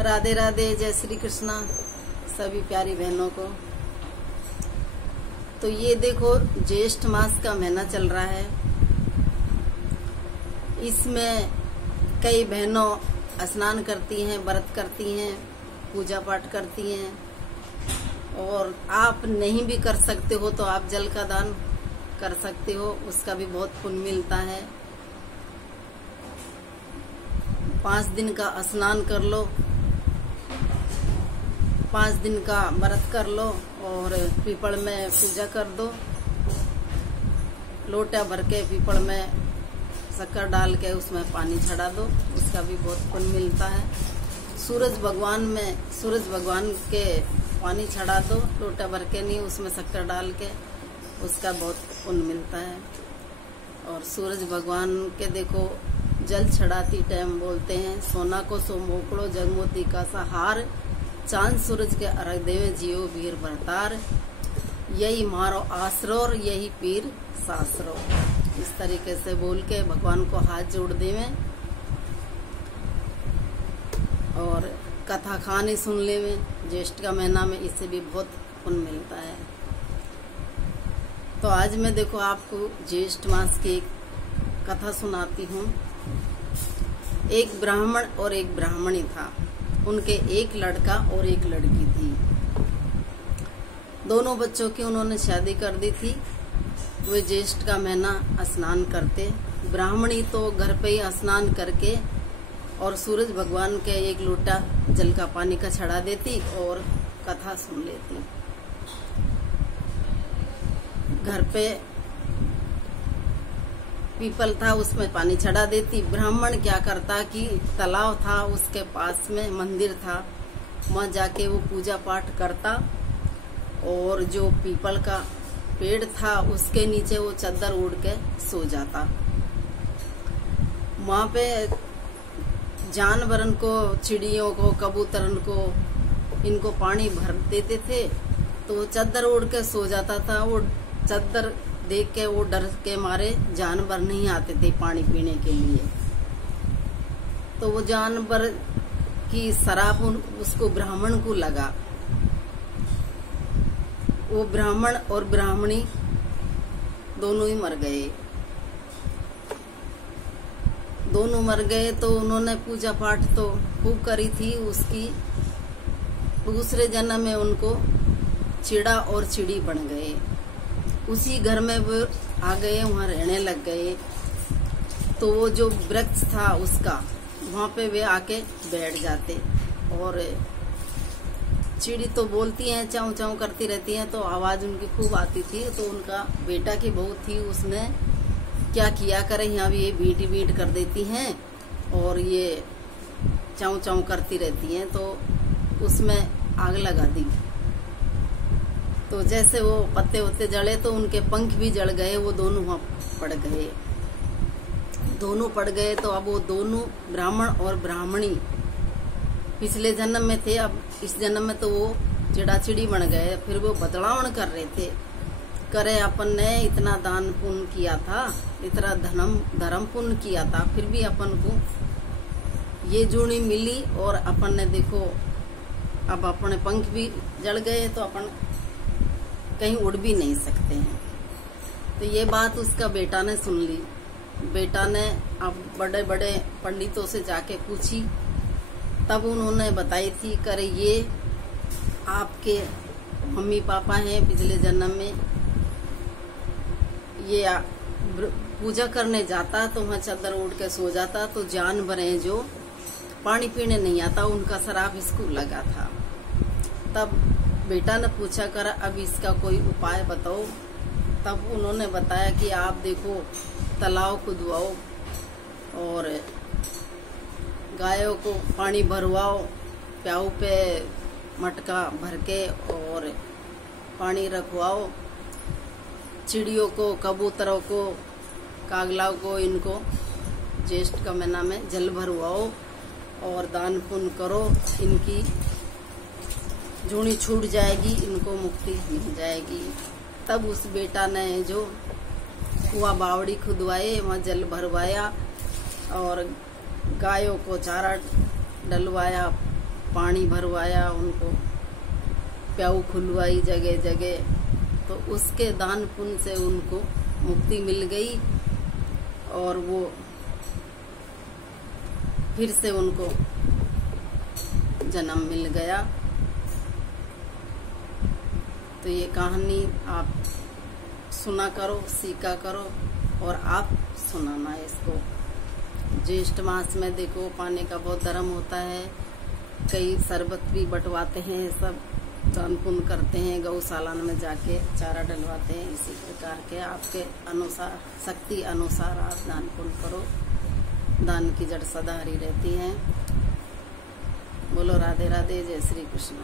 राधे राधे, जय श्री कृष्णा सभी प्यारी बहनों को। तो ये देखो, ज्येष्ठ मास का महीना चल रहा है। इसमें कई बहनों स्नान करती हैं, व्रत करती हैं, पूजा पाठ करती हैं। और आप नहीं भी कर सकते हो तो आप जल का दान कर सकते हो, उसका भी बहुत पुण्य मिलता है। 5 दिन का स्नान कर लो, 5 दिन का व्रत कर लो और पीपल में पूजा कर दो। लोटा भर के पीपल में शक्कर डाल के उसमें पानी चढ़ा दो, उसका भी बहुत पुण्य मिलता है। सूरज भगवान के पानी चढ़ा दो, लोटा भर के नहीं, उसमें शक्कर डाल के, उसका बहुत पुण्य मिलता है। और सूरज भगवान के देखो, जल चढ़ाती टाइम बोलते हैं, सोना को सो मोकड़ो जगमोती का सहार, चांद सूरज के अर्घ देवे जियो वीर भरतार, यही मारो आसरो और यही पीर सासरो। इस तरीके से बोल के भगवान को हाथ जोड़ देवे और कथा कहानी सुन लेवे। ज्येष्ठ का महीना में इससे भी बहुत पुण्य मिलता है। तो आज मैं देखो आपको ज्येष्ठ मास की एक कथा सुनाती हूँ। एक ब्राह्मण और एक ब्राह्मणी था, उनके एक लड़का और एक लड़की थी। दोनों बच्चों की उन्होंने शादी कर दी थी। वे ज्येष्ठ का महीना स्नान करते। ब्राह्मणी तो घर पे ही स्नान करके और सूरज भगवान के एक लोटा जल का पानी का चढ़ा देती और कथा सुन लेती। घर पे पीपल था, उसमें पानी चढ़ा देती। ब्राह्मण क्या करता कि तालाब था, उसके पास में मंदिर था, वहां जाके वो पूजा पाठ करता और जो पीपल का पेड़ था उसके नीचे वो चादर ओढ़ के सो जाता। वहां पे जानवरन को, चिड़ियों को, कबूतरन को, इनको पानी भर देते थे तो वो चादर ओढ़ के सो जाता था। वो चादर देख के वो डर के मारे जानवर नहीं आते थे पानी पीने के लिए। तो वो जानवर की शराब उसको ब्राह्मण को लगा। वो ब्राह्मण और ब्राह्मणी दोनों ही मर गए। दोनों मर गए तो उन्होंने पूजा पाठ तो खूब करी थी उसकी। दूसरे जन्म में उनको चिड़ा और चिड़ी बन गए। उसी घर में वो आ गए, वहां रहने लग गए। तो वो जो वृक्ष था उसका, वहां पे वे आके बैठ जाते। और चिड़ी तो बोलती हैं, चाऊ चाऊ करती रहती हैं, तो आवाज उनकी खूब आती थी। तो उनका बेटा की बहू थी, उसने क्या किया करे, यहाँ भी ये बीट बीट कर देती हैं और ये चाऊ चाऊ करती रहती हैं। तो उसमें आग लगा दी। तो जैसे वो पत्ते वत्ते जले तो उनके पंख भी जल गए, वो दोनों वहां पड़ गए। दोनों पड़ गए तो अब वो दोनों ब्राह्मण और ब्राह्मणी पिछले जन्म में थे, अब इस जन्म में तो वो चिड़ा चिड़ी बन गए। फिर वो बदलावन कर रहे थे, करे अपन ने इतना दान पुण्य किया था, इतना धर्म पुण्य किया था, फिर भी अपन को ये जूनी मिली और अपन ने देखो अब अपने पंख भी जल गए तो अपन कहीं उड़ भी नहीं सकते हैं। तो ये बात उसका बेटा ने सुन ली। बेटा ने अब बड़े बड़े पंडितों से जाके पूछी, तब उन्होंने बताई थी, करे ये आपके मम्मी पापा हैं पिछले जन्म में। ये पूजा करने जाता तो वहां चादर ओढ़ के सो जाता, तो जानवर हैं जो पानी पीने नहीं आता, उनका शराब इसको लगा था। तब बेटा ने पूछा, कर अब इसका कोई उपाय बताओ। तब उन्होंने बताया कि आप देखो तालाब खुदवाओ और गायों को पानी भरवाओ, प्याऊ पे मटका भर के और पानी रखवाओ, चिड़ियों को, कबूतरों को, कागलाओं को, इनको ज्येष्ठ का महीना में जल भरवाओ और दान पुण्य करो, इनकी जूनी छूट जाएगी, इनको मुक्ति मिल जाएगी। तब उस बेटा ने जो कुआं बावड़ी खुदवाए, वहां जल भरवाया और गायों को चारा डलवाया, पानी भरवाया, उनको प्याऊ खुलवाई जगह जगह, तो उसके दान पुण्य से उनको मुक्ति मिल गई और वो फिर से उनको जन्म मिल गया। तो ये कहानी आप सुना करो, सीखा करो और आप सुनाना इसको। ज्येष्ठ मास में देखो पानी का बहुत धर्म होता है, कई शरबत भी बंटवाते हैं, सब दान पुण्य करते हैं, गौशाला में जाके चारा डलवाते हैं। इसी प्रकार के आपके अनुसार, शक्ति अनुसार आप दान पुण्य करो। दान की जड़ सदा हरी रहती है। बोलो राधे राधे, जय श्री कृष्ण।